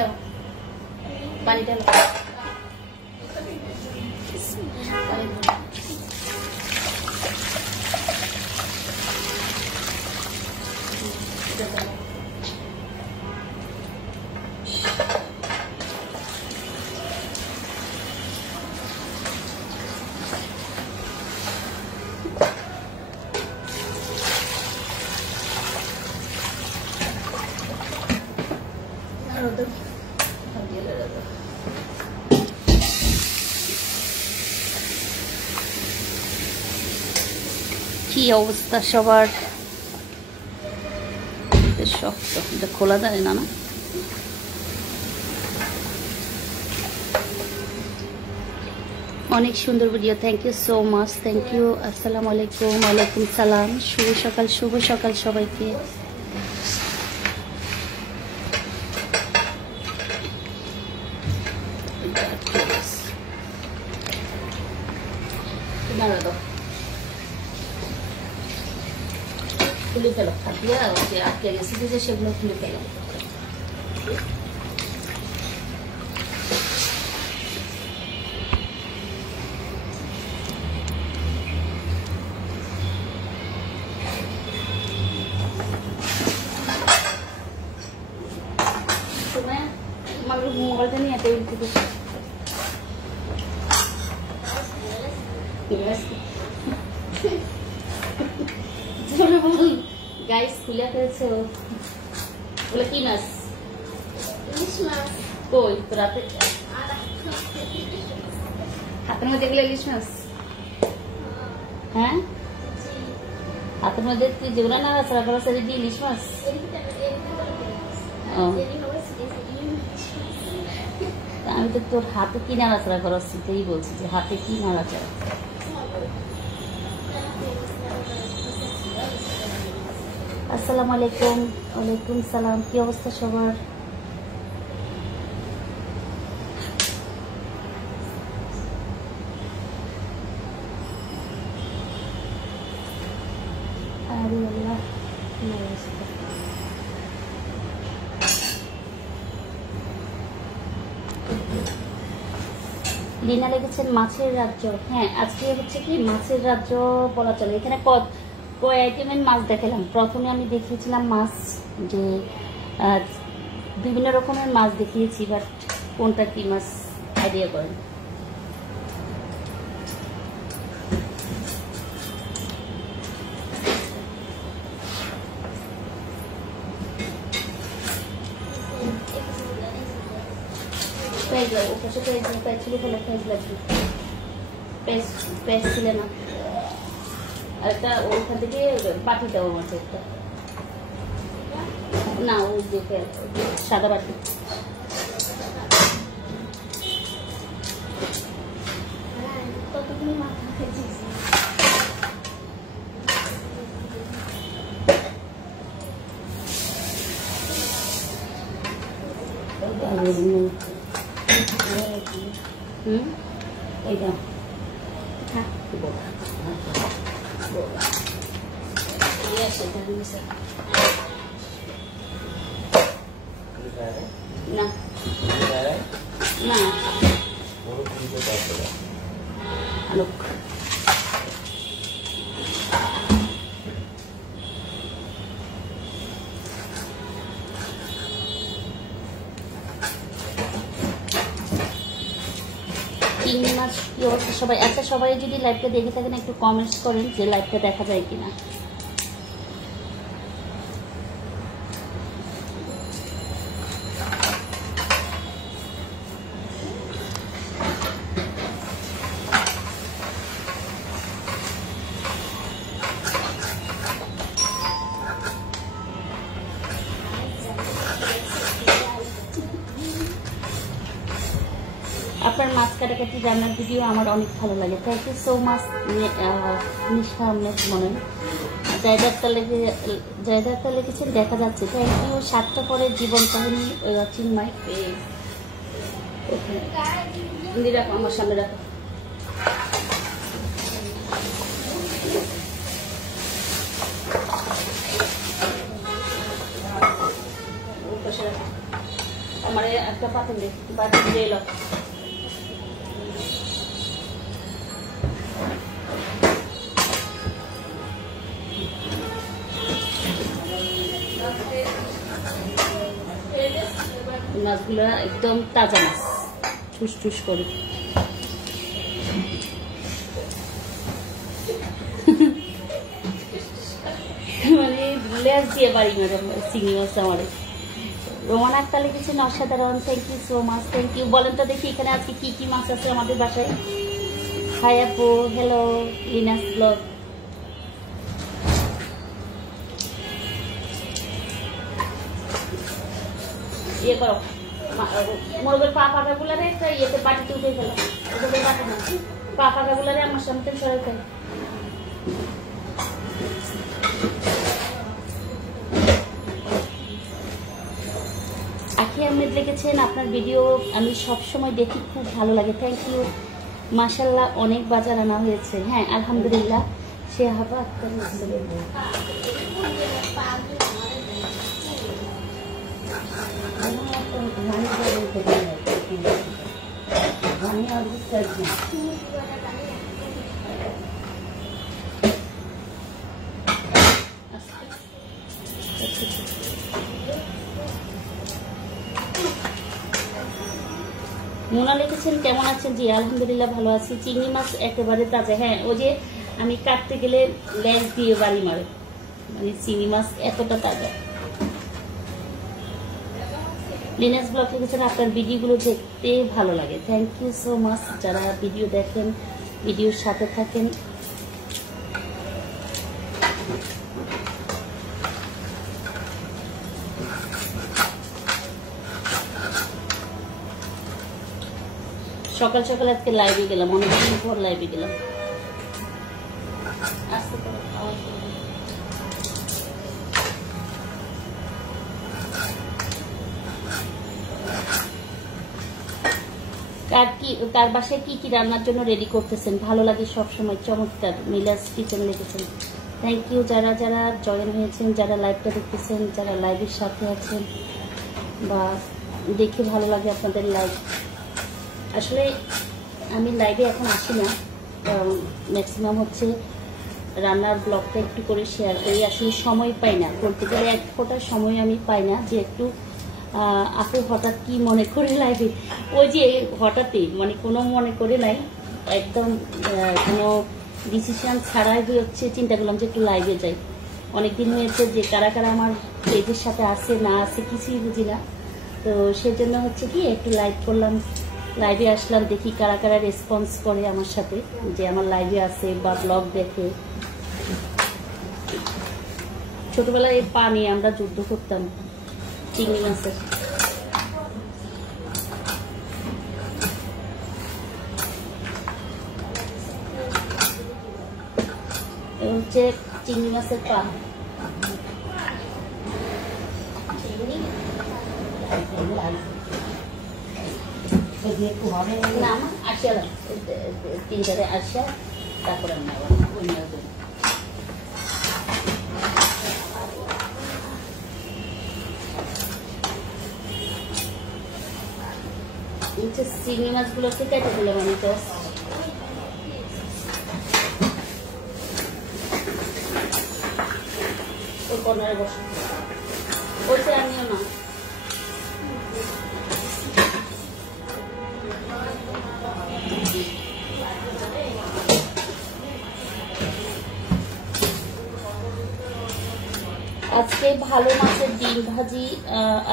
দাও, পানি ঢালো। কি অবস্থা সবার? শক্ত, এটা খোলা যায় না। অনেক সুন্দর video, thank you so much, thank you. আসসালামু আলাইকুম। ওয়ালাইকুম সালাম। শুভ সকাল সবাইকে। খুলে ফেলো, থাকিয়া যে আটকে গেছে যে সেগুলো খুলে ফেলো। মোবাইলটা নিয়ে টেবিল থেকে গাইস খুলে ফেলছে। বলে কি মাছ? কই রাতে হাতের মধ্যে এগুলো ইলিশ মাছ? হ্যাঁ, হাতের মধ্যে তুই যেগুলো নাড়াচাড়া করা সেটা দিয়ে ইলিশ মাছ? আমি তো তোর হাতে কি নাড়াচাড়া করাচ্ছি তাই বলছি যে হাতে কি নাড়াচাড়া। আসসালামু আলাইকুম। ওয়ালাইকুম সালাম। কি অবস্থা সবার? আরে আল্লাহ, কি অবস্থা। লিনা লিখেছেন মাছের রাজ্য। হ্যাঁ, আজকে হচ্ছে কি মাছের রাজ্য বলা চলে। এখানে কয় আইটেমের মাছ দেখালাম। প্রথমে আমি দেখিয়েছিলাম মাছ, যে বিভিন্ন রকমের মাছ দেখিয়েছি, বাট কোনটা কি মাছ আইডিয়া করেন। পেঁয়াজ লাগবে, ওপাশে পেঁয়াজ ছিল, পেঁয়াজ লাগবে। পেঁয়াজ ছিল না, আর একটা ওইখান থেকে বাটি দেবো মাছ একটা, না ওই যে সাদা বাটি। এইটা না না আলোক চিংড়ি মাছ। কি অবস্থা সবাই? আচ্ছা, সবাই যদি লাইভটা দেখে থাকেন একটু কমেন্টস করেন যে লাইভটা দেখা যায় কিনা। আপনার মাছ কাটাকাটি রান্নার ভিডিও আমার অনেক ভালো লাগে। থ্যাংক ইউ সো মাচ নিশা আহমেদ। মনে জয়দারটা লিখেছেন দেখা যাচ্ছে। Thank you. 7টা পরে জীবন কাহিনী চিন্ময় রাখো, আমার সামনে রাখো। আমার একটা পাতিল দে, পাতিল দিয়ে এলো। মাছগুলো একদম তাজা মাছ, ঠুস ঠুস করে। মানে লেজ দিয়ে বাড়ি মেরে চিংড়ি মাছ আমার। রোমান একটা লিখেছেন অসাধারণ, thank you so much, thank you. বলেন তো দেখি এখানে আজকে কি কি মাছ আছে আমাদের বাসায়। হাই আপু, হ্যালো লিনাস ব্লগ। ইয়ে করো, মোরগের পা পাকাগুলারে একটা ইয়েতে বাটিতে উঠে ফেলো, ওদের বাটি না, পা পাকাগুলারে আমার সামনে সরাই ফেলো। আখি আহমেদ লিখেছেন আপনার ভিডিও আমি সবসময় দেখি, খুব ভালো লাগে, থ্যাংক ইউ। মাশাল্লাহ অনেক বাজার আনা হয়েছে। হ্যাঁ আলহামদুলিল্লাহ। সে হাবা আক্তার মোনা লিখেছেন কেমন আছেন? জি আলহামদুলিল্লাহ ভালো আছি। চিংড়ি মাছ একেবারে তাজা। হ্যাঁ ওই যে আমি কাটতে গেলে লেজ দিয়ে বাড়ি মারে, মানে চিংড়ি মাছ এতটা তাজা। লিনাস ব্লগ লিখেছেন আপনার ভিডিওগুলো দেখতে ভালো লাগে, থ্যাংক ইউ সো মাচ। যারা ভিডিও দেখেন, ভিডিওর সাথে থাকেন। সকাল সকাল আজকে লাইভে গেলাম, অনেকদিন পর লাইভে গেলাম। কার বাসায় কি কি রান্নার জন্য রেডি করতেছেন, ভালো লাগে সবসময়, চমৎকার। মিলাস কিচেন লিখেছেন, থ্যাংক ইউ। যারা যারা জয়েন হয়েছেন, যারা লাইভটা দেখতেছেন, যারা লাইভের সাথে আছেন বা দেখে ভালো লাগে আপনাদের লাইভ। আসলে আমি লাইভে এখন আসি না, ম্যাক্সিমাম হচ্ছে রান্নার ব্লগটা একটু করে শেয়ার করি। আসলে সময় পাই না, বলতে গেলে এক ফোঁটার সময় আমি পাই না যে একটু আপু হঠাৎ কি মনে করে লাইভে, ওই যে হঠাৎই মানে কোনো মনে করে নাই, একদম কোনো ডিসিশন ছাড়াই হচ্ছে চিন্তা করলাম যে একটু লাইভে যাই। অনেকদিন হয়েছে যে কারা কারা আমার পেজের সাথে আছে না আছে কিছুই বুঝি না, তো সেজন্য হচ্ছে কি একটু লাইভ করলাম, লাইভে আসলাম, দেখি কারা কারা রেসপন্স করে আমার সাথে যে আমার লাইভে আছে বা ব্লগ দেখে। ছোটবেলায় এই পা নিয়ে আমরা যুদ্ধ করতাম চিংড়ি মাছের। হচ্ছে চিংড়ি মাছের পা। না আসিয়া তিনটারে আসিয়া তারপরে আমরা চিংড়ি মাছগুলোকে কেটে দিলাম আমি তো। ওই কর্নারে বসে ওইটা আমিও না। আজকে ভালো মাছের ডিম ভাজি,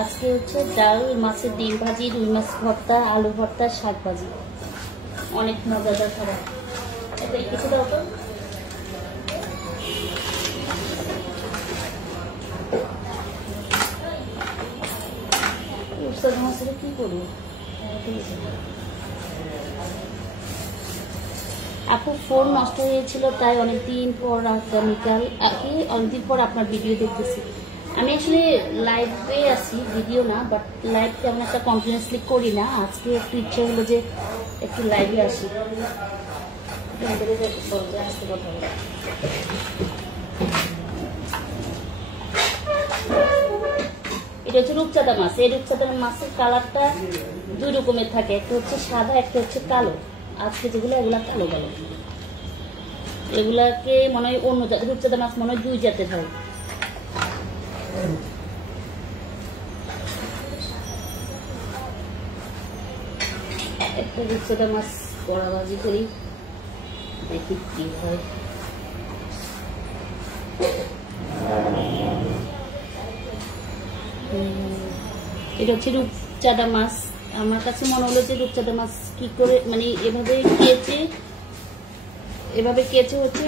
আজকে হচ্ছে ডাল, মাছের ডিম ভাজি, রুই মাছ ভর্তা, আলু ভর্তা, শাক ভাজি, অনেক মজাদার খাবার। এটা কিছু দাও তো। মাছের কি করবো আপু, ফোন নষ্ট হয়েছিল তাই অনেকদিন পর আগামীকাল অনেকদিন পর আপনার ভিডিও দেখতেছি। আমি আসলে লাইভে আছি, ভিডিও না, বাট লাইভ তেমন একটা কন্টিনিউসলি করি না। আজকে একটু ইচ্ছে হলো যে একটু লাইভে আসি। আসতে কথা বলে এটা হচ্ছে রূপচাঁদা মাছ। এই রূপচাঁদা মাছের কালারটা দুই রকমের থাকে, একটা হচ্ছে সাদা, একটা হচ্ছে কালো। আজকে যেগুলো এগুলা কালো কালো, এগুলাকে মনে হয় অন্য রূপচাঁদা মাছ মনে হয় দুই জাতের হয়। একটা রূপচাঁদা মাছ কড়া ভাজি করি, দেখি কি হয়। এটা হচ্ছে রূপচাঁদা মাছ। আমার কাছে মনে হলো যে রূপচাঁদা মাছ কি করে মানে এভাবে কেচে হচ্ছে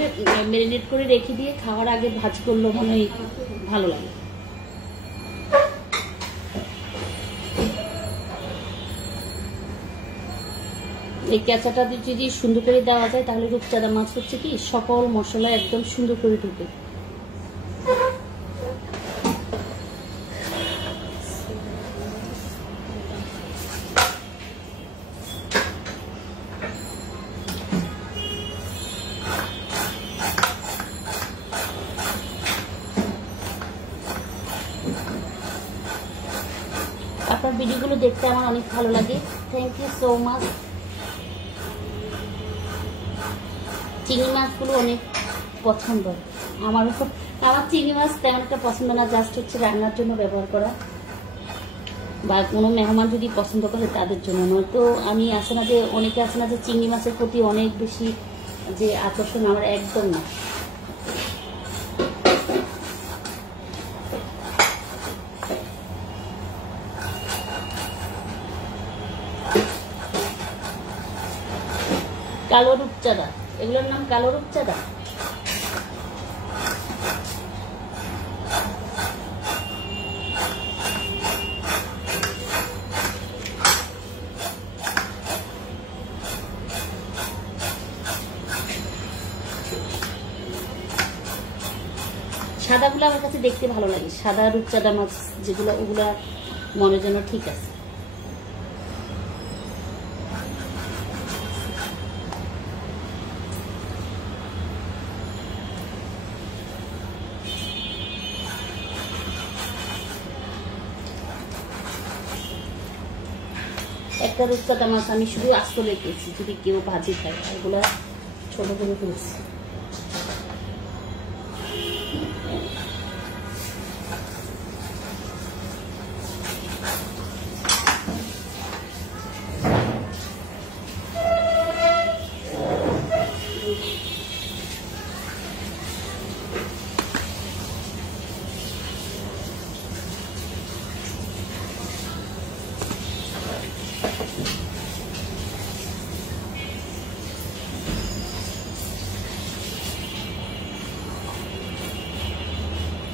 ম্যারিনেট করে রেখে দিয়ে খাওয়ার আগে ভাজি করলো মনে হয় ভালো লাগে। এই কেঁচাটা যদি সুন্দর করে দেওয়া যায় তাহলে রূপচাঁদা মাছ হচ্ছে কি সকল মশলা একদম সুন্দর করে ঢুকে। আপনার ভিডিওগুলো দেখতে আমার অনেক ভালো লাগে, থ্যাংক ইউ সো মাচ। চিংড়ি মাছগুলো অনেক পছন্দ আমার চিংড়ি মাছ তেমন একটা পছন্দ না, জাস্ট হচ্ছে রান্নার জন্য ব্যবহার করা বা কোনো মেহমান যদি পছন্দ করে তাদের জন্য। নয়তো আমি আছে না যে অনেকে আছে না যে চিংড়ি মাছের প্রতি অনেক বেশি যে আকর্ষণ, আমার একদম না। কালো রূপচাঁদা, এগুলোর নাম কালো রূপচাঁদা। সাদাগুলো আমার কাছে দেখতে ভালো লাগে, সাদা রূপচাঁদা মাছ যেগুলো ওগুলা মনের জন্য ঠিক আছে। একটা রূপচাঁদা মাছ আমি শুধু আস্ত রেখেছি যদি কেউ ভাজি খায়, এগুলা ছোট করে ফেলেছি।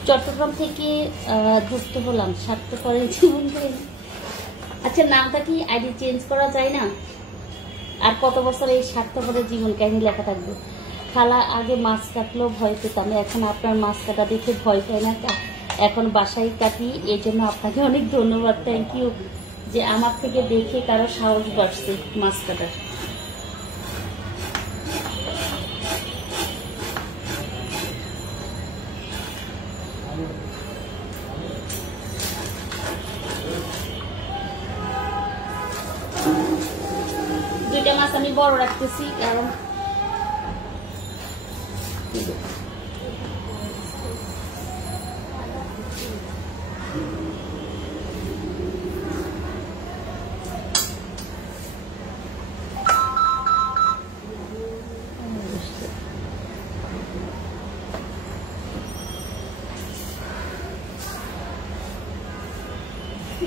চট্টগ্রাম থেকে যুক্ত হলাম, স্বার্থপরের জীবন। আচ্ছা, নামটা কি আইডি চেঞ্জ করা যায় না? আর কত বছর এই স্বার্থপরের জীবন কাহিনী লেখা থাকবে? খালা আগে মাছ কাটলেও ভয় পেতাম, এখন আপনার মাছ কাটা দেখে ভয় পাই না, এখন বাসায় কাটি। এই জন্য আপনাকে অনেক ধন্যবাদ, থ্যাংক ইউ যে আমার থেকে দেখে কারো সাহস বাড়ছে মাছ কাটার। দুইটা মাছ আমি বড় রাখতেছি কারণ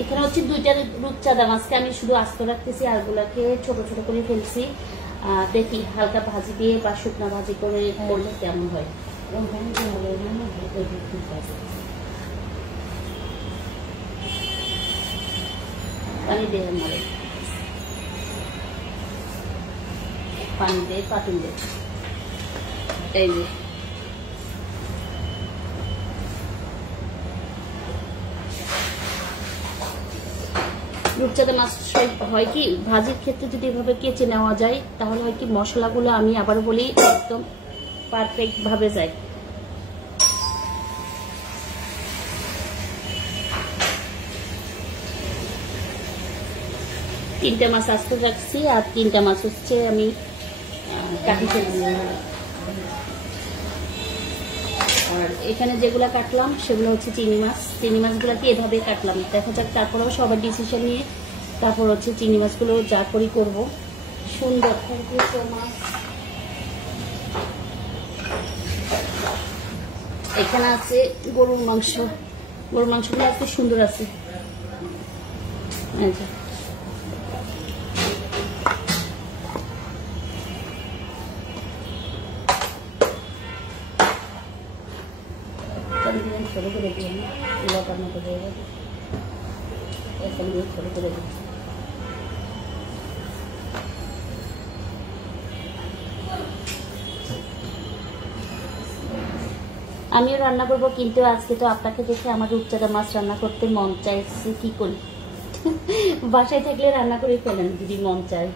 এখানে হচ্ছে দুইটা রূপচাঁদা মাছকে আমি শুধু আস্ত রাখতেছি, আর গুলাকে ছোট ছোট করে ফেলছি। দেখি হালকা ভাজি দিয়ে বা শুকনা ভাজি করে করলে কেমন হয়। পানি দিয়ে মরে পানি দিয়ে পাতিল দিয়ে এই যে রূপচাঁদা মাছ হয় কি ভাজির ক্ষেত্রে যদি এভাবে কেচে নেওয়া যায় তাহলে হয় কি মশলাগুলো আমি আবার বলি একদম পারফেক্ট ভাবে যায়। 3টা মাছ আস্তে রাখছি আর 3টা মাছ হচ্ছে আমি কাটি ফেলছি। আর এখানে যেগুলো কাটলাম সেগুলো হচ্ছে চিংড়ি মাছ। চিংড়ি মাছগুলোকে এভাবে কাটলাম, দেখা যাক তারপরেও সবার ডিসিশন নিয়ে তারপর হচ্ছে চিংড়ি মাছগুলো যা করি করবো। সুন্দর, থ্যাংক ইউ সো মাচ। এখানে আছে গরুর মাংস, গরুর মাংসগুলো আজকে সুন্দর আছে। ছোটো করে দিই আমি, লকার মতো হয়ে যাবে, এখানে দিয়ে ছোটো করে দিই। আমিও রান্না করব, কিন্তু আজকে তো আপনাকে দেখে আমার রূপচাঁদা মাছ রান্না করতে মন চাইছে, কি করি? বাসায় থাকলে রান্না করে ফেলেন যদি মন চায়।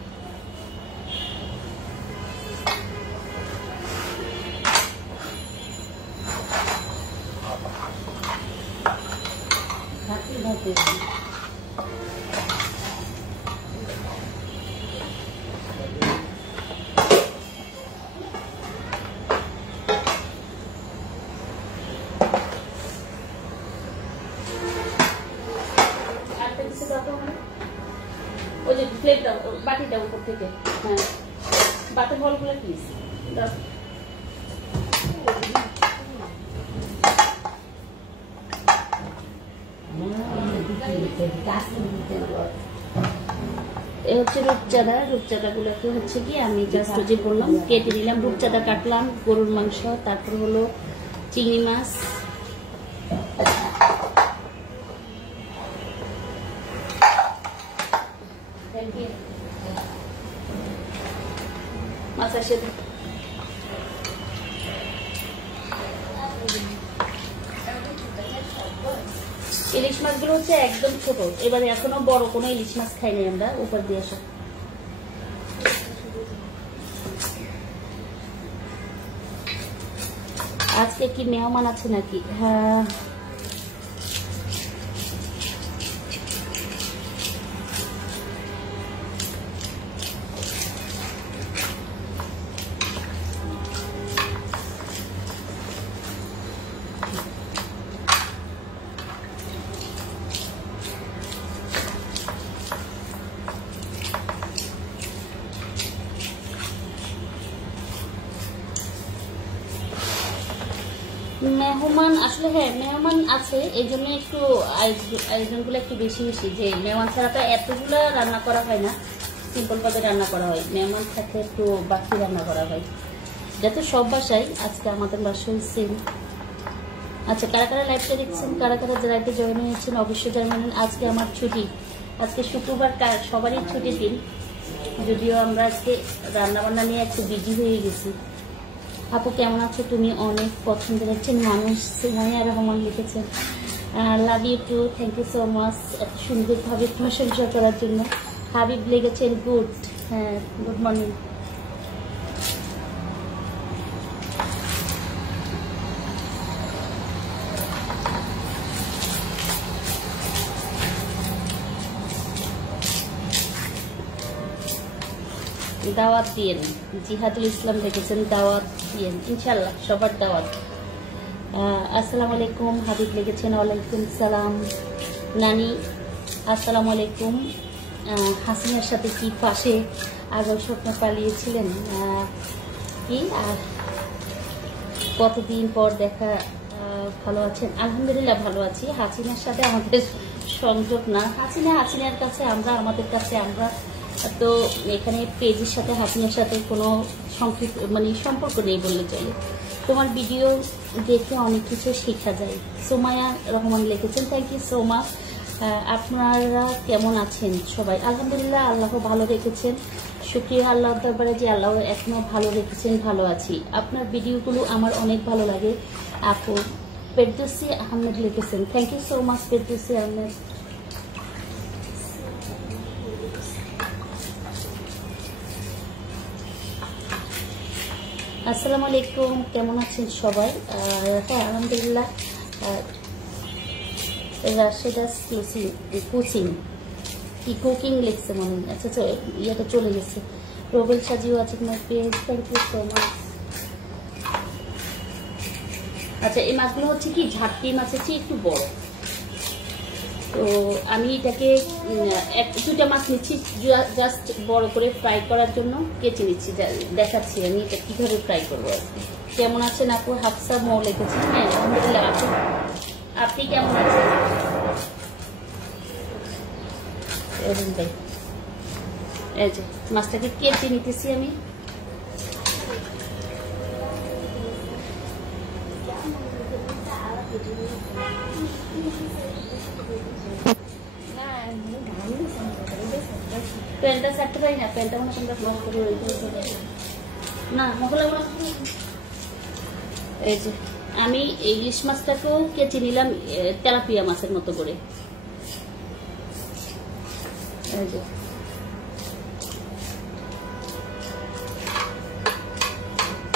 ওই যে প্লেটটা, বাটিটা উপর থেকে, হ্যাঁ বাতের বলগুলো প্লিজ দাও। এ হচ্ছে রূপচাঁদা। রূপচাঁদা গুলোকে হচ্ছে কি আমি জাস্ট যে বললাম কেটে নিলাম। রূপচাঁদা কাটলাম, গরুর মাংস, তারপর হলো চিংড়ি মাছ, মাছের সাথে ইলিশ মাছগুলো হচ্ছে একদম ছোট, এবারে এখনো বড় কোনো ইলিশ মাছ খাইনি আমরা। উপর দিয়ে আসো। আজকে কি মেহমান আছে নাকি? হ্যাঁ, মেহমান আসলে, হ্যাঁ মেহমান আছে, এই জন্য একটু আয়োজনগুলো একটু বেশি বেশি। যে মেহমান ছাড়া তো এতগুলো রান্না করা হয় না, সিম্পল ভাবে রান্না করা হয়। মেহমান থাকলে একটু বাকি রান্না করা হয়, যাতে সব বাসায়। আজকে আমাদের বাসায় সেম। আচ্ছা, কারা কারা লাইভটা দেখছেন, কারা কারা লাইভে জয়েন হয়েছেন অবশ্যই জানাবেন। আজকে আমার ছুটি, আজকে শুক্রবার, সবারই ছুটির দিন। যদিও আমরা আজকে রান্না বান্না নিয়ে একটু বিজি হয়ে গেছি। আপু কেমন আছো তুমি? অনেক পছন্দের একজন মানুষ সুমাইয়া রহমান লিখেছেন, love you too, thank you so much এত সুন্দরভাবে প্রশংসা করার জন্য। হাবিব লিখেছেন গুড, হ্যাঁ গুড মর্নিং। দাওয়াত দিয়েন, জিহাদুল ইসলাম লিখেছেন দাওয়াত দিয়েন, ইনশাল্লাহ সবার দাওয়াত। আসসালামু আলাইকুম হাবিব লিখেছেন, ওয়ালাইকুম সালাম। নানি আসসালামু আলাইকুম। হাসিনার সাথে কি পাশে আগর স্বপ্ন পালিয়েছিলেন কি, আর কতদিন পর দেখা, ভালো আছেন? আলহামদুলিল্লাহ ভালো আছি। হাসিনার সাথে আমাদের সংযোগ না, হাসিনার কাছে আমরা, আমাদের কাছে আমরা, তো এখানে পেজের সাথে হাসিনার সাথে কোনো সংক্ষিপ্ত মানে সম্পর্ক নেই বললে চলে। তোমার ভিডিও দেখে অনেক কিছু শেখা যায়। সুমাইয়া রহমান লিখেছেন, থ্যাংক ইউ সো মাচ। আপনারা কেমন আছেন সবাই? আলহামদুলিল্লাহ, আল্লাহ ভালো রেখেছেন, শুকরিয়া আল্লাহ দরবারে যে আল্লাহ এখনো ভালো রেখেছেন, ভালো আছি। আপনার ভিডিওগুলো আমার অনেক ভালো লাগে। আপু ফেরদৌসী আহমেদ লিখেছেন, thank you so much Ferdousi Ahmed. আসসালামু আলাইকুম, কেমন আছেন সবাই? হ্যাঁ আলহামদুলিল্লাহ। রাশেদা কোচিং, কি কুকিং লিখছে মনে হয়। আচ্ছা আচ্ছা, ইয়েটা চলে গেছে। রোবেল সাজিও আছে তোমার page, thank you so much. আচ্ছা, এই মাছগুলো হচ্ছে কি ঝাটকি মাছের চেয়ে একটু বড়। তো আমি এটাকে দুটা মাছ নিচ্ছি, জাস্ট বড় করে ফ্রাই করার জন্য কেটে নিচ্ছি, দেখাচ্ছি আমি এটা কিভাবে ফ্রাই করবো আজকে। কেমন আছেন আপু? হাফসা মৌ লিখেছেন। হ্যাঁ আলহামদুলিল্লাহ। আপনি কেমন আছেন? এই যে মাছটাকে কেটে নিতেছি আমি। প্যান্টটা ছাড়তে পারি না, প্যান্টটা মনে তোমরা নষ্ট করে না মহলা। এই যে আমি ইলিশ মাছটাকেও কেটে নিলাম তেলাপিয়া মাছের মতো করে। এই যে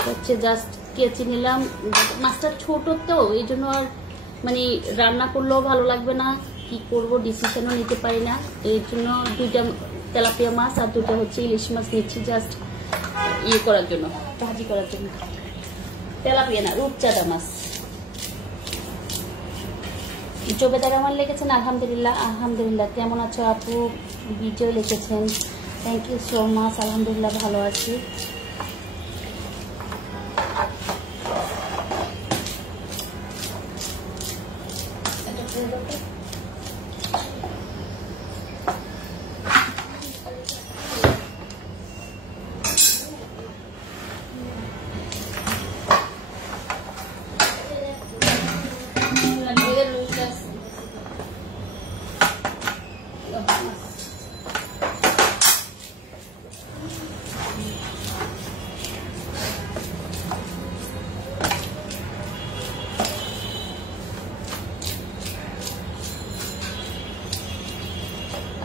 হচ্ছে জাস্ট কেচে নিলাম। মাছটা ছোট তো এই জন্য আর মানে রান্না করলেও ভালো লাগবে না, কি করব ডিসিশনও নিতে পারি না। এই জন্য দুইটা তেলাপিয়া মাছ আর দুটো হচ্ছে ইলিশ মাছ নিচ্ছি, জাস্ট ইয়ে করার জন্য, ভাজি করার জন্য। তেলাপিয়া না, রূপচাঁদা মাছ। জবেদা রহমান লিখেছেন আলহামদুলিল্লাহ। আলহামদুলিল্লাহ। কেমন আছো আপু? বিজয় লিখেছেন, থ্যাংক ইউ সো মাচ। আলহামদুলিল্লাহ ভালো আছি।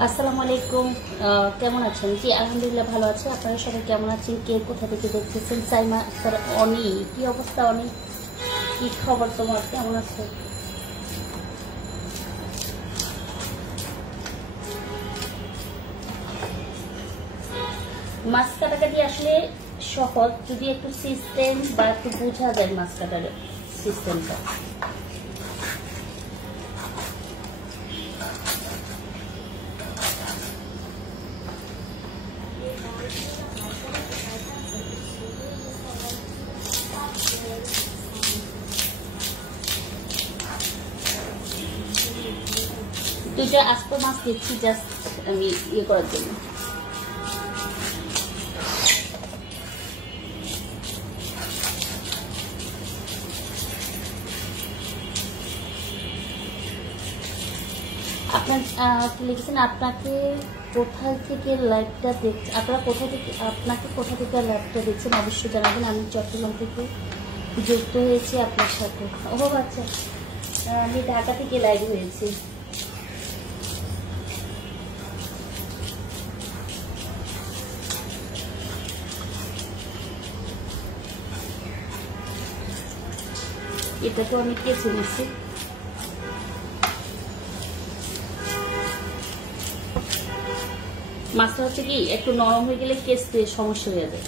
আসসালামু আলাইকুম, কেমন আছেন? জি আলহামদুলিল্লাহ ভালো আছে। আপনারা সবাই কেমন আছেন? কে কোথা থেকে দেখতেছেন? সাইমা আক্তার অনি, কি অবস্থা অনি? কি খবর তোমার? কেমন আছে? মাছ কাটাকাটি আসলে সহজ, যদি একটু সিস্টেম বা একটু বোঝা যায় মাছ কাটার সিস্টেমটা। দুইটা আস্ত মাছ দিচ্ছি জাস্ট আমি ইয়ে করার জন্য। আপনার কি লিখেছেন? আপনাকে কোথায় থেকে লাইভটা দেখছেন? আপনারা কোথা থেকে, আপনাকে কোথা থেকে লাইভটা দেখছেন অবশ্যই জানাবেন। আমি চট্টগ্রাম থেকে যুক্ত হয়েছি আপনার সাথে। ও আচ্ছা, আমি ঢাকা থেকে লাইভ হয়েছি। এটাকেও আমি কেচে নিচ্ছি। মাছটা হচ্ছে কি একটু নরম হয়ে গেলে কেচতে সমস্যা হয়ে যায়।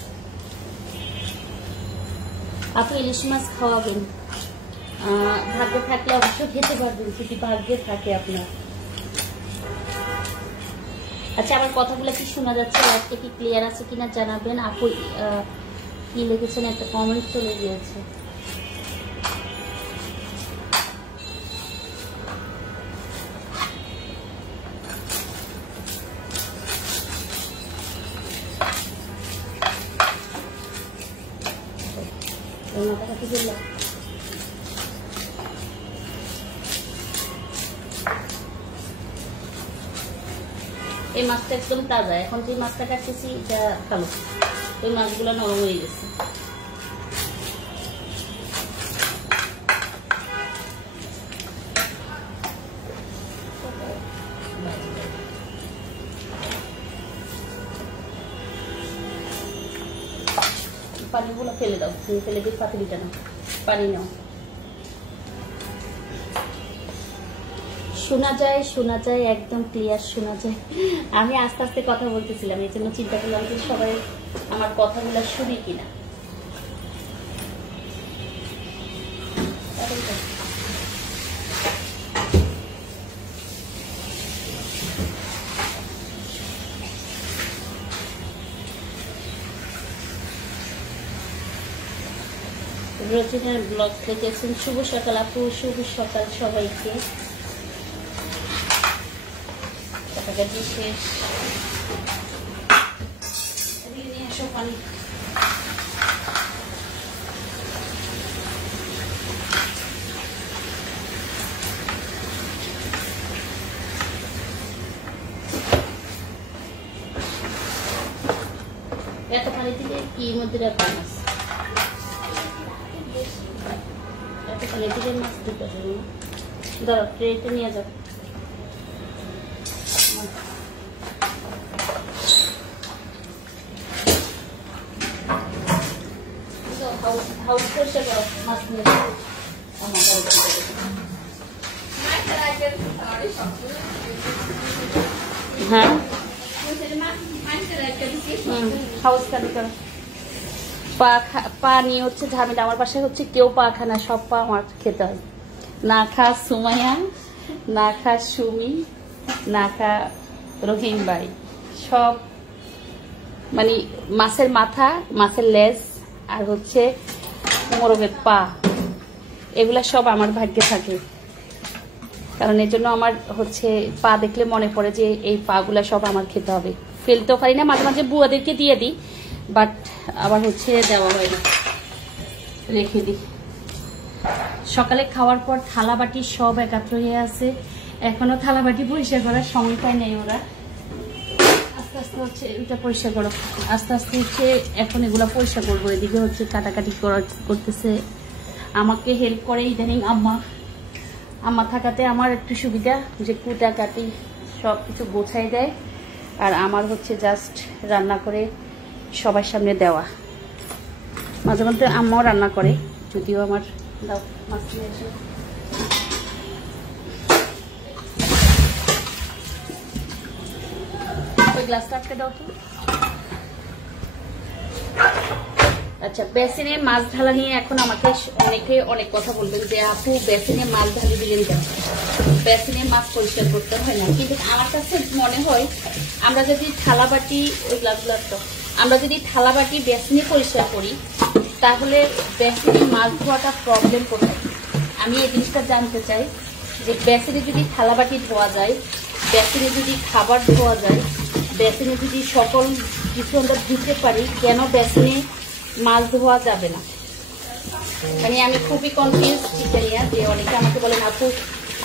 আপনি ইলিশ মাছ খাওয়াবেন, ভাগ্যে থাকলে অবশ্যই খেতে পারবেন, যদি ভাগ্যে থাকে আপনার। আচ্ছা, আমার কথাগুলো কি শোনা যাচ্ছে? লাইভটা কি ক্লিয়ার আছে কিনা জানাবেন। আপু কি লিখেছেন? একটা কমেন্ট চলে গিয়েছে। এই মাছটা একদম তাজা, এখন যে মাছটা কাটতেছি এটা ভালো, ওই মাছগুলো নরম হয়ে গেছে। পানিগুলো ফেলে দাও, ফেলে দিয়ে পাতিলিটা নাও, পানি নাও। শোনা যায়, একদম ক্লিয়ার শোনা যায়। আমি আস্তে আস্তে কথা বলতেছিলাম, এই জন্য চিন্তা করলাম যে সবাই আমার কথাগুলো শুনি কিনা। রোজিনার ব্লগ লিখেছেন, শুভ সকাল আপু, শুভ সকাল সবাইকে। কাটাকাটি শেষ, পানি এত পানি দিলে কি মধ্যে রাখা মাছ, এত পানি দিলে মাছ ঢুকে যাবে। ধরো ট্রেতে নিয়ে যাও। হাউস করছে মাছ নিয়ে হ্যাঁ হাউস কাটি করো। পা নিয়ে হচ্ছে ঝামেলা। আমার বাসায় হচ্ছে কেউ পা খায় না, সব পা আমার খেতে হয়। না খা সুমাইয়া, না খা সুমি, না খা রহিম ভাই, সব মানে মাছের মাথা, মাছের লেজ আর হচ্ছে মোরগের পা, এগুলা সব আমার ভাগ্যে থাকে। কারণ এর জন্য আমার হচ্ছে পা দেখলে মনে পড়ে যে এই পা গুলা সব আমার খেতে হবে। ফেলতেও পারি না, মাঝে মাঝে বুয়াদেরকে দিয়ে দিই, বাট আবার হচ্ছে দেওয়া হয় না, রেখে দিই। সকালে খাওয়ার পর থালা বাটি সব একাত্র হয়ে আছে, এখনো থালা বাটি পরিষ্কার করার সময় পায় নেই ওরা। আস্তে আস্তে হচ্ছে এটা পরিষ্কার করো, আস্তে আস্তে হচ্ছে এখন এগুলা পরিষ্কার করবো। এদিকে হচ্ছে কাটাকাটি করতেছে, আমাকে হেল্প করে ইদানিং আম্মা। আম্মা থাকাতে আমার একটু সুবিধা যে কুটা কাটি সব কিছু গোছাই দেয়, আর আমার হচ্ছে জাস্ট রান্না করে সবার সামনে দেওয়া। মাঝে মধ্যে আম্মাও রান্না করে, যদিও আমার দাও মাছ নিয়ে এসে। ওই গ্লাসটা আটকে দাও তো। আচ্ছা, বেসিনে মাছ ঢালা নিয়ে এখন আমাকে অনেকে অনেক কথা বলবেন যে আপু বেসিনে মাছ ঢালি দিলেন কেন, বেসিনে মাছ পরিষ্কার করতে হয় না। কিন্তু আমার কাছে মনে হয় আমরা যদি থালা বাটি, ওই গ্লাসগুলো আমরা যদি থালা বাটি বেসিনে পরিষ্কার করি তাহলে বেসিনে মাছ ধোয়াটা প্রবলেম কোথায়? আমি এই জিনিসটা জানতে চাই যে বেসিনে যদি থালা বাটি ধোয়া যায়, বেসিনে যদি খাবার ধোয়া যায়, বেসিনে যদি সকল কিছু আমরা ধুতে পারি, কেন বেসিনে মাছ ধোয়া যাবে না? মানে আমি খুবই কনফিউজ চিকেন নিয়ে, যে অনেকে আমাকে বলেন আপু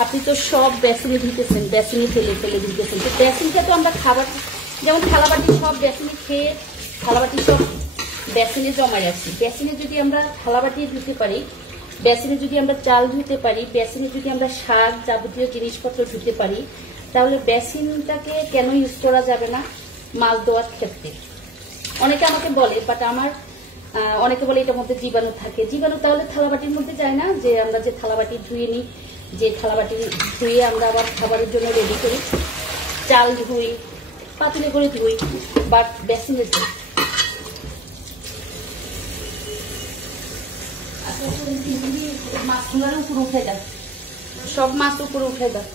আপনি তো সব বেসিনে ধুতেছেন, বেসিনে ফেলে ফেলে ধুতেছেন। তো বেসিনটা তো আমরা খাবার, যেমন থালাবাটি সব বেসিনে খেয়ে থালাবাটি সব বেসিনে জমা রাখছি। বেসিনে যদি আমরা থালাবাটি ধুতে পারি, বেসিনে যদি আমরা চাল ধুতে পারি, বেসিনে যদি আমরা শাক যাবতীয় জিনিসপত্র ধুতে পারি, তাহলে বেসিনটাকে কেন ইউজ করা যাবে না মাছ ধোয়ার ক্ষেত্রে? অনেকে আমাকে বলে, বাট আমার অনেকে বলে এটার মধ্যে জীবাণু থাকে। জীবাণু তাহলে থালাবাটির মধ্যে যায় না? যে আমরা যে থালাবাটি ধুয়ে নিই, যে থালাবাটি ধুয়ে আমরা আবার খাবারের জন্য রেডি করি, চাল ধুই, পাতিলে করে ধুই, বাট বেসিনে ধুই। মাছগুলোর উপরে উঠে যায়, সব মাছ উপরে উঠে যায়।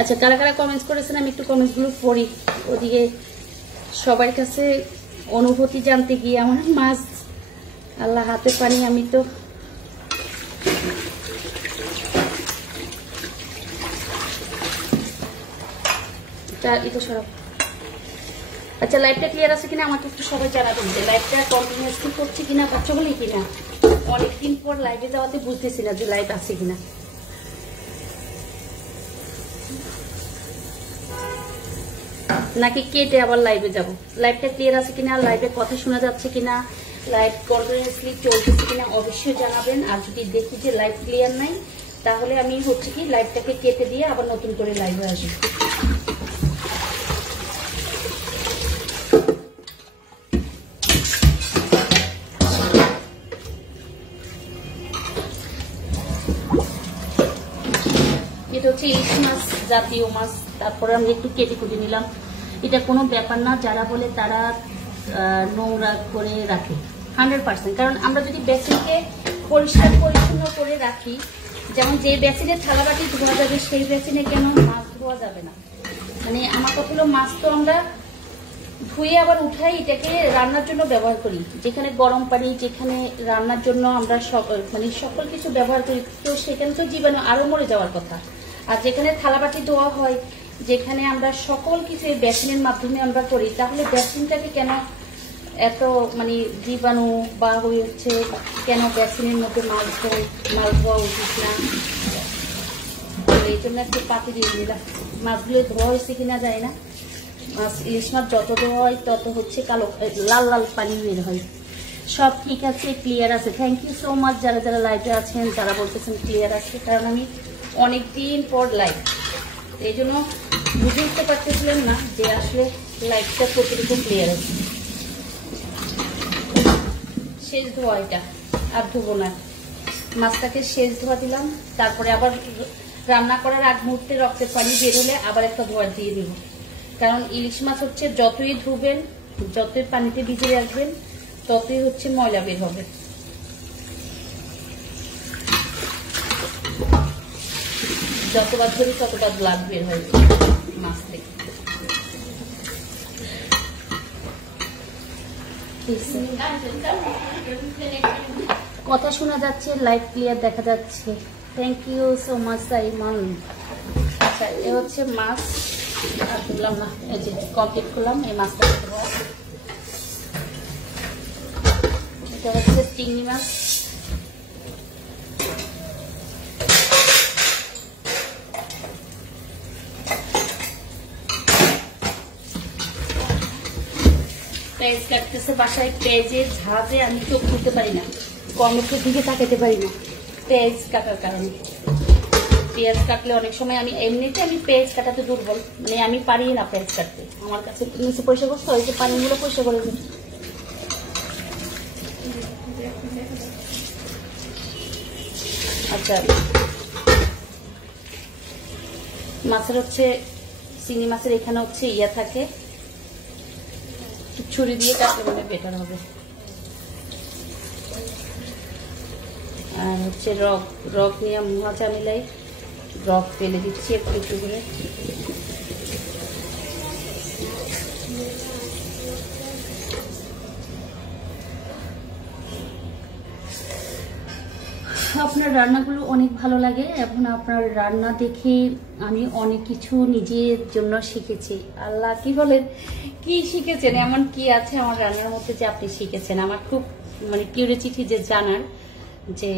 আচ্ছা, কারা কারা কমেন্টস করেছেন আমি একটু কমেন্টস গুলো পড়ি। ওদিকে সবার কাছে অনুভূতি জানতে গিয়ে আমার মাছ আল্লাহ হাতে পানি। আমি তো এটা সরব। আচ্ছা, লাইভটা ক্লিয়ার আছে কিনা আমাকে একটু সবাই জানাবেন, যে লাইভটা কন্টিনিউয়াসলি করছি কিনা, বাচ্চা বলি কিনা। অনেকদিন পর লাইভে যাওয়াতে বুঝতেছি না যে লাইভ আছে কিনা। নাকি কেটে আবার লাইভে যাব। লাইভটা ক্লিয়ার আছে কিনা, লাইভে কথা শোনা যাচ্ছে কিনা, লাইভ কন্টিনিউয়াসলি চলতেছে কিনা অবশ্যই জানাবেন। আর যদি দেখি যে লাইভ ক্লিয়ার নাই, তাহলে আমি হচ্ছে কি লাইভটাকে কেটে দিয়ে আবার নতুন করে লাইভে আসবো। এটা হচ্ছে ইলিশ মাছ, জাতীয় মাছ। তারপরে আমি একটু কেটে কুটে নিলাম। এটা কোনো ব্যাপার না, যারা বলে তারা নোংরা করে রাখে 100%। কারণ আমরা যদি বেসিনকে পরিষ্কার পরিচ্ছন্ন করে রাখি, যেমন যে বেসিনে থালা বাটি ধোয়া যাবে সেই বেসিনে কেন মাছ ধোয়া যাবে না? মানে আমার কথা হলো, মাছ তো আমরা ধুয়ে আবার উঠাই, এটাকে রান্নার জন্য ব্যবহার করি। যেখানে গরম পানি, যেখানে রান্নার জন্য আমরা সকল কিছু ব্যবহার করি, তো সেখানে তো জীবাণু আরো মরে যাওয়ার কথা। আর যেখানে থালাবাটি ধোয়া হয়, যেখানে আমরা সকল কিছু এই বেসিনের মাধ্যমে আমরা করি, তাহলে বেসিনটাকে কেন এত মানে জীবাণু বা হচ্ছে, কেন বেসিনের মধ্যে মাছ ধোয়া উচিত না? এই জন্য একটু পাতি দিয়ে দিলাম। মাছগুলো ধোয়া হয়েছে কিনা যায় না। মাছ, ইলিশ মাছ যত ধোয়া হয় তত হচ্ছে কালো লাল লাল পানি বের হয়। সব ঠিক আছে, ক্লিয়ার আছে। থ্যাংক ইউ সো মাচ যারা যারা লাইভে আছেন, তারা বলতেছেন ক্লিয়ার আছে। কারণ আমি অনেকদিন পর লাইভ, এই জন্য বুঝে উঠতে পারতেছিলাম না যে আসলে লাইভটা কতটুকু ক্লিয়ার আছে। শেষ ধোয়া এটা, আর ধোবো না। মাছটাকে শেষ ধোয়া দিলাম, তারপরে আবার রান্না করার আগ মুহূর্তে রক্তের পানি বেরোলে আবার একটা ধোয়া দিয়ে দিব। কারণ ইলিশ মাছ হচ্ছে যতই ধুবেন, যতই পানিতে ভিজিয়ে রাখবেন, ততই হচ্ছে ময়লা বের হবে। যতবার ধরি ততবার ব্লাড বের হয় মাছ থেকে। কথা শোনা যাচ্ছে, লাইভ ক্লিয়ার দেখা যাচ্ছে। Thank you so much Simon. আচ্ছা, এ হচ্ছে মাছ। আর ধরলাম না, এই যে কমপ্লিট করলাম। এই মাছটা এটা হচ্ছে চিংড়ি মাছ। পেঁয়াজ কাটতেছে বাসায়। পেঁয়াজের ঝাঁজে আমি চোখ খুলতে পারি না, কর্মক্ষের দিকে তাকাতে পারি না পেঁয়াজ কাটার কারণে। পেঁয়াজ কাটলে অনেক সময় এমনিতে আমি পেঁয়াজ কাটাতে দুর্বল, মানে আমি পারি না পেঁয়াজ কাটতে। আমার কাছে নিচে পরিষ্কার করতে হয়, যে পানিগুলো পরিষ্কার করে দিই। আচ্ছা, মাছের হচ্ছে চিংড়ি মাছের এখানে হচ্ছে ইয়া থাকে, ছুরি দিয়ে কাটলে মানে বেটার হবে। আর হচ্ছে রক নিয়ে মাছা মিলাই, রক ফেলে দিচ্ছি একটু একটু করে। আপনার রান্নাগুলো অনেক ভালো লাগে। এখন আপনার রান্না দেখে আমি অনেক কিছু নিজের জন্য শিখেছি। আল্লাহ কি বলেন, কি শিখেছেন, এমন কি আছে আমার রান্নার মধ্যে যে আপনি শিখেছেন? আমার খুব মানে কিউরিওসিটি যে জানার, যে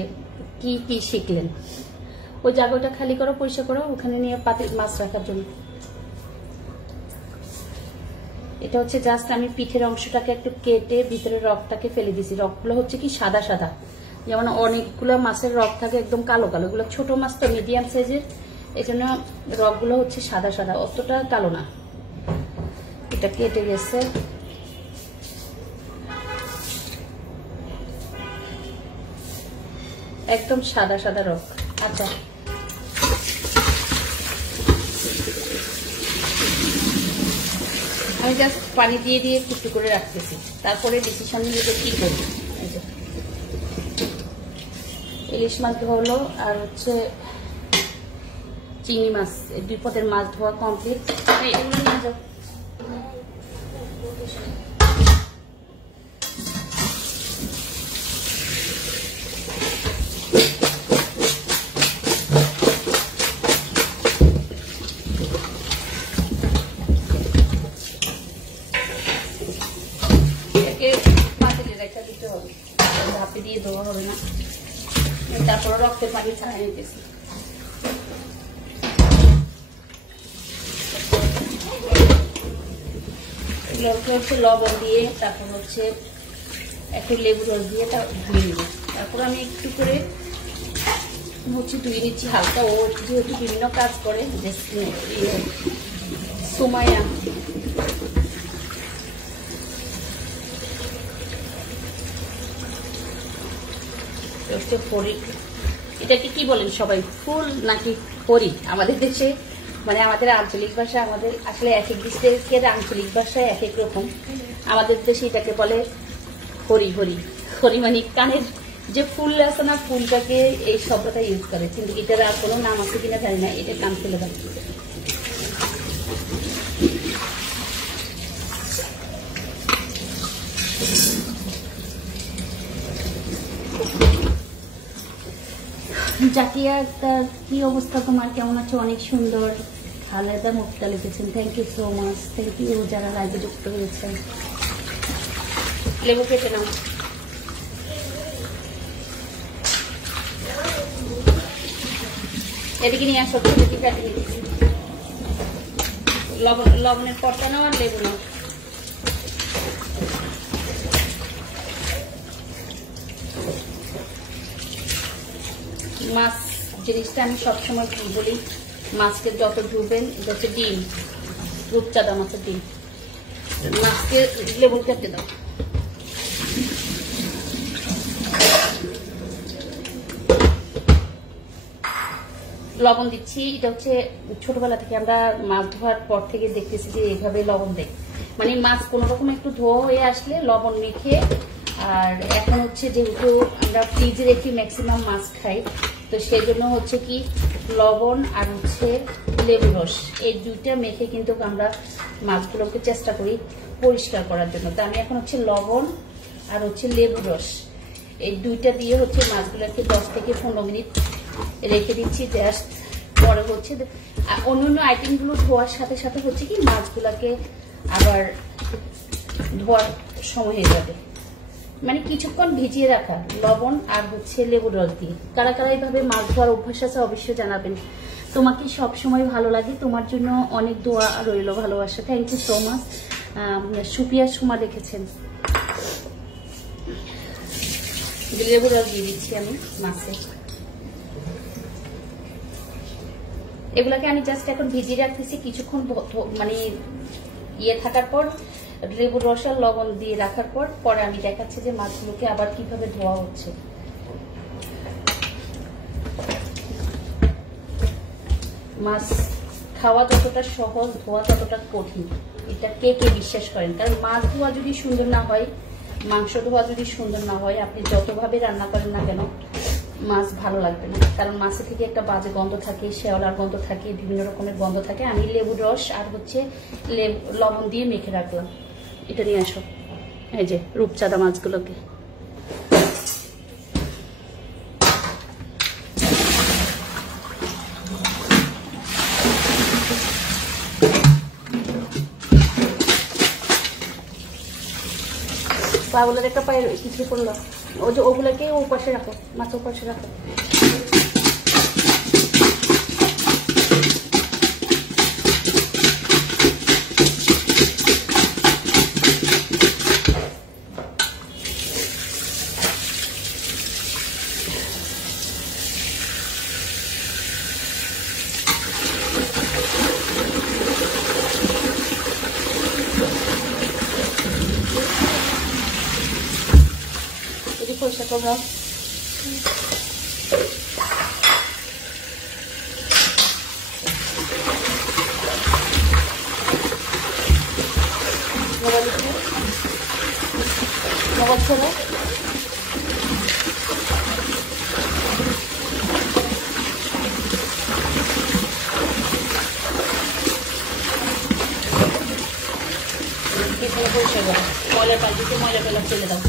কি কি শিখলেন। ওই জায়গাটা খালি করো, পরিষ্কার করো, ওখানে নিয়ে পাতি মাছ রাখার জন্য। এটা হচ্ছে জাস্ট আমি পিঠের অংশটাকে একটু কেটে ভিতরে রকটাকে ফেলে দিছি। রকগুলো হচ্ছে কি সাদা সাদা, যেমন অনেকগুলো মাছের রক থাকে একদম কালো কালো। এগুলো ছোট মাছ তো, মিডিয়াম সাইজের, এই জন্য রকগুলো হচ্ছে সাদা সাদা, অতটা কালো না। এটা কেটে গেছে। একদম সাদা সাদা রক। আচ্ছা, আমি জাস্ট পানি দিয়ে দিয়ে একটু করে রাখতেছি, তারপরে ডিসিশন নিয়ে কি করবো। ইলিশ মাছ ধরলো, আর হচ্ছে চিংড়ি মাছ, দুই পদের মাছ ধোয়া কমপ্লিট। এগুলো নিয়ে যাও। পাতিলে রেখে দিতে হবে, ধাপে দিয়ে ধোয়া হবে না। তারপরে রক্তের পানি ছাড়াই নিতেছি। এগুলোকে হচ্ছে লবণ দিয়ে, তারপর হচ্ছে একটু লেবু রস দিয়ে ধুয়ে নিব। তারপর আমি একটু করে হচ্ছে ধুয়ে নিচ্ছি হালকা। ও যেহেতু বিভিন্ন কাজ করে, সুমাইয়া হচ্ছে ফরিক এটাকে কি বলেন সবাই, ফুল নাকি হরি? আমাদের দেশে মানে আমাদের আঞ্চলিক ভাষা, আমাদের আসলে এক এক ডিস্ট্রিক্টের আঞ্চলিক ভাষায় এক এক রকম। আমাদের দেশে এটাকে বলে হরি। হরি হরি মানে কানের যে ফুল আছে না, ফুলটাকে এই শব্দটা ইউজ করে, কিন্তু এটার আর কোনো নাম আছে কিনা জানি না। এটা কান ফেলে দেয়। জাকিয়া তার কি অবস্থা, তোমার কেমন আছো? অনেক সুন্দর আলাদা মুখটা লিখেছেন, thank you so much. Thank you যারা লাইভে যুক্ত হয়েছেন। লেবু কেটে নাও। এদিকে নিয়ে আসো, কেটে নিয়েছি। লবণের পর্দা নাও আর লেবু নাও। মাছ জিনিসটা আমি সবসময় বলি, মাছকে যত ধুবেন, এটা হচ্ছে ডিম, রূপচাঁদা মাছের ডিম। মাছকে লেবু কেটে দাও। লবণ দিচ্ছি, এটা হচ্ছে ছোটবেলা থেকে আমরা মাছ ধোয়ার পর থেকে দেখতেছি যে এইভাবে লবণ দেয়, মানে মাছ কোনো রকম একটু ধোয়া হয়ে আসলে লবণ মেখে। আর এখন হচ্ছে যেহেতু আমরা ফ্রিজে রেখে ম্যাক্সিমাম মাছ খাই, তো সেই জন্য হচ্ছে কি লবণ আর হচ্ছে লেবু রস, এই দুইটা মেখে কিন্তু আমরা মাছগুলোকে চেষ্টা করি পরিষ্কার করার জন্য। তো আমি এখন হচ্ছে লবণ আর হচ্ছে লেবু রস এই দুইটা দিয়ে হচ্ছে মাছগুলোকে 10 থেকে 15 মিনিট রেখে দিচ্ছি জাস্ট। পরে হচ্ছে অন্যান্য আইটেমগুলো ধোয়ার সাথে সাথে হচ্ছে কি মাছগুলোকে আবার ধোয়ার সময় হয়ে যাবে, মানে কিছুক্ষণ ভিজিয়ে রাখা লবণ আর হচ্ছে লেবুর রস দিয়ে। কারা কারা এইভাবে মাছ ধোয়ার অভ্যাস আছে অবশ্যই জানাবেন। তোমাকে সব সময় ভালো লাগে, তোমার জন্য অনেক দোয়া রইল, ভালোবাসা। Thank you so much. সুপিয়া সুমা দেখেছেন। লেবুর রস দিয়ে দিচ্ছি আমি মাছে। এগুলাকে আমি জাস্ট এখন ভিজিয়ে রাখতেছি কিছুক্ষণ, মানে ইয়ে থাকার পর লেবুর রস আর লবণ দিয়ে রাখার পর পরে আমি দেখাচ্ছি যে মাছগুলোকে আবার কিভাবে ধোয়া হচ্ছে। মাছ খাওয়া যতটা সহজ, ধোয়া ততটা কঠিন, এটা কে কে বিশ্বাস করেন? কারণ মাছ ধোয়া যদি সুন্দর না হয়, মাংস ধোয়া যদি সুন্দর না হয়, আপনি যতভাবে রান্না করেন না কেন মাছ ভালো লাগবে না। কারণ মাছের থেকে একটা বাজে গন্ধ থাকে, শেওলার গন্ধ থাকে, বিভিন্ন রকমের গন্ধ থাকে। আমি লেবুর রস আর হচ্ছে লবণ দিয়ে মেখে রাখলাম। এটা নিয়ে আসো, এই যে রূপচাঁদা মাছগুলোকে। পাগুলোর একটা পায়ে কিছু করলো, ওই যে ওগুলোকে ও পাশে রাখো, মাছ ও পাশে রাখো। পয়সা করবো মোবাইল ছেড়ে পরিষ্কার করো, ময়লা পাল্টিতে ময়লা পেলা ফেলে দাও।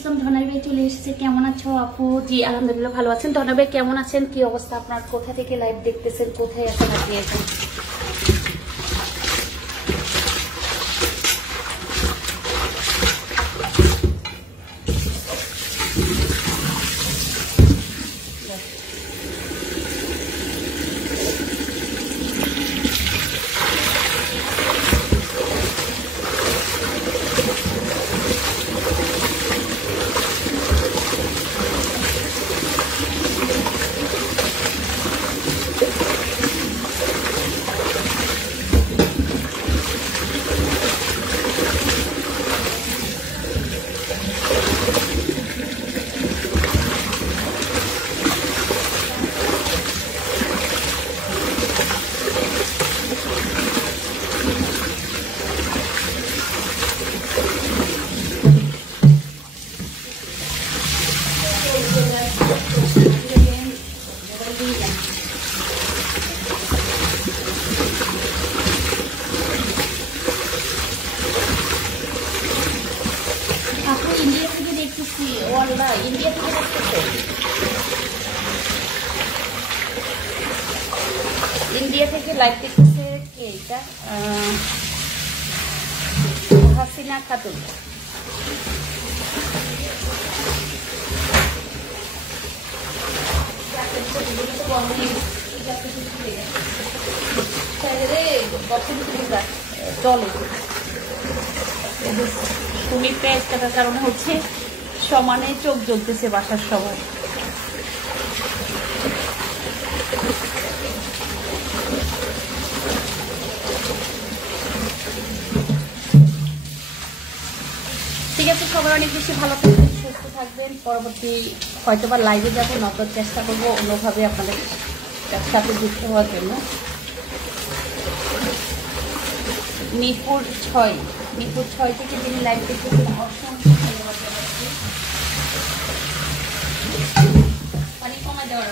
ইসলাম ধনাই ভাই চলে এসেছে। কেমন আছো আপু? জি আলহামদুলিল্লাহ ভালো আছেন। ধনাই ভাই কেমন আছেন? কি অবস্থা আপনার? কোথা থেকে লাইভ দেখতেছেন? কোথায় আছেন আপনি এখন? আপু ইন্ডিয়া থেকে দেখতেছি। ওয়াল্লা ইন্ডিয়া থেকে দেখতেছে। ইন্ডিয়া থেকে লাইভ দেখতেছে কে এটা? হাসিনা খাতুন। চলে তুমি পেঁয়াজ কাটার কারণে হচ্ছে সমানে চোখ জ্বলতেছে বাসার সবাই। ঠিক আছে, সবাই অনেক বেশি ভালো থাকবেন, সুস্থ থাকবেন। পরবর্তী হয়তোবা লাইভে যাবো, নতুন চেষ্টা করবো অন্যভাবে আপনাদের সাথে যুক্ত হওয়ার জন্য। মিরপুর 6 থেকে যিনি লাইভ দেখতেছেন অসংখ্য ধন্যবাদ জানাচ্ছি। পানি কমাই দেওয়ার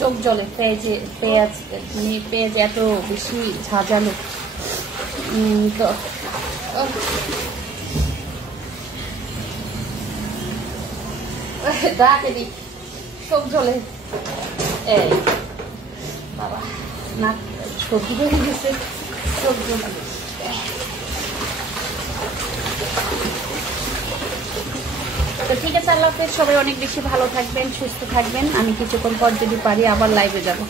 চোখ জলে পেঁয়াজ মানে পেঁয়াজ এত বেশি ঝাঁঝালো তো ডাকেনি চোখ জলে। এই বাবা না সবজি হয়ে গেছে, চোখ জলে। তো ঠিক আছে, আল্লাহ হাফেজ। সবাই অনেক বেশি ভালো থাকবেন, সুস্থ থাকবেন। আমি কিছুক্ষণ পর যদি পারি আবার লাইভে যাব।